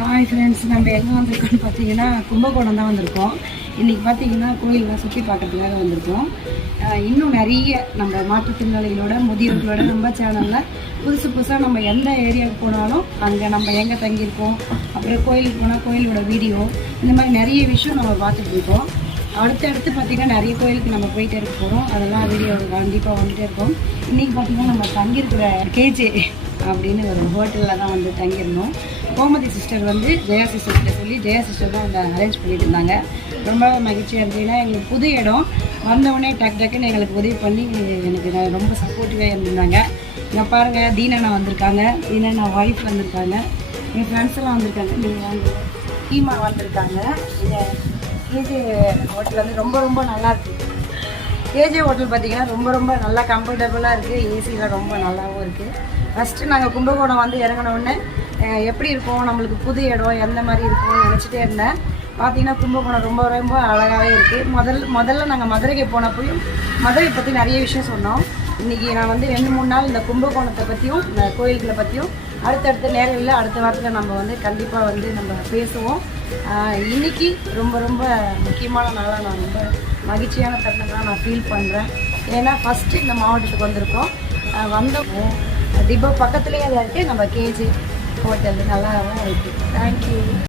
Hi friends, நம்ம எங்கே வந்திருக்கோம்னு பார்த்தீங்கன்னா கும்பகோணம் தான் வந்திருக்கோம். இன்றைக்கி பார்த்தீங்கன்னா கோயிலெலாம் சுற்றி பார்க்குறதுக்காக வந்திருக்கோம். இன்னும் நிறைய நம்ம மாற்றுத்திறனாளிகளோட முதியோர்களோட நம்ம சேனலில் புதுசாக நம்ம எந்த ஏரியாவுக்கு போனாலும் அங்கே நம்ம எங்கே தங்கியிருக்கோம், அப்புறம் கோயிலுக்கு போனால் கோயிலோட வீடியோ, இந்த மாதிரி நிறைய விஷயம் நம்ம பார்த்துட்டு இருக்கோம். அடுத்தடுத்து பார்த்திங்கன்னா நிறைய கோயிலுக்கு நம்ம போயிட்டே இருக்க போகிறோம். அதெல்லாம் வீடியோ கண்டிப்பாக வந்துகிட்டே இருக்கோம். இன்றைக்கி பார்த்திங்கன்னா நம்ம தங்கியிருக்கிற கேஜே அப்படின்னு ஒரு ஹோட்டலில் தான் வந்து தங்கியிருந்தோம். கோமதி சிஸ்டர் வந்து ஜெயா சிஸ்டர்கிட்ட சொல்லி ஜெயா சிஸ்டர் தான் வந்து அரேஞ்ச் பண்ணிட்டு இருந்தாங்க. ரொம்ப மகிழ்ச்சியாக இருந்துச்சுன்னா எங்களுக்கு புது இடம் வந்தவுடனே டக்குன்னு எங்களுக்கு உதவி பண்ணி எனக்கு ரொம்ப சப்போர்ட்டிவாக இருந்திருந்தாங்க. இங்கே பாருங்கள், தீனண்ணா வந்திருக்காங்க, தீனண்ணா ஒய்ஃப் வந்திருக்காங்க, என் ஃப்ரெண்ட்ஸ் எல்லாம் வந்திருக்காங்க, நீங்கள் வந்து டீமா வந்திருக்காங்க. கேஜே ஹோட்டல் வந்து ரொம்ப நல்லாயிருக்கு. கேஜே ஹோட்டல் பார்த்திங்கன்னா ரொம்ப நல்லா கம்ஃபர்டபுளாக இருக்குது. ஏசியில் ரொம்ப நல்லாவும் இருக்குது. ஃபஸ்ட்டு நாங்கள் கும்பகோணம் வந்து இறங்கினோடனே எப்படி இருக்கும், நம்மளுக்கு புது இடம் எந்த மாதிரி இருக்கும்னு நினச்சிட்டே இருந்தேன். பார்த்தீங்கன்னா கும்பகோணம் ரொம்ப அழகாகவே இருக்குது. முதல்ல நாங்கள் மதுரைக்கு போனப்பையும் மதுரை பற்றி நிறைய விஷயம் சொன்னோம். இன்றைக்கி நான் வந்து 2-3 நாள் இந்த கும்பகோணத்தை பற்றியும் இந்த கோயில்களை பற்றியும் அடுத்தடுத்த நேரங்களில் அடுத்த வாரத்தில் நம்ம வந்து கண்டிப்பாக வந்து நம்ம பேசுவோம். இன்றைக்கி ரொம்ப முக்கியமான நாளாக நான் ரொம்ப மகிழ்ச்சியான தருணங்களாக நான் ஃபீல் பண்ணுறேன். ஏன்னா ஃபஸ்ட்டு இந்த மாவட்டத்துக்கு வந்திருக்கோம். வந்தோம் இப்போ பக்கத்துலேயே தான் இருக்குது நம்ம கேஜே ஹோட்டல், நல்லாவும் இருக்குது. தேங்க்யூ.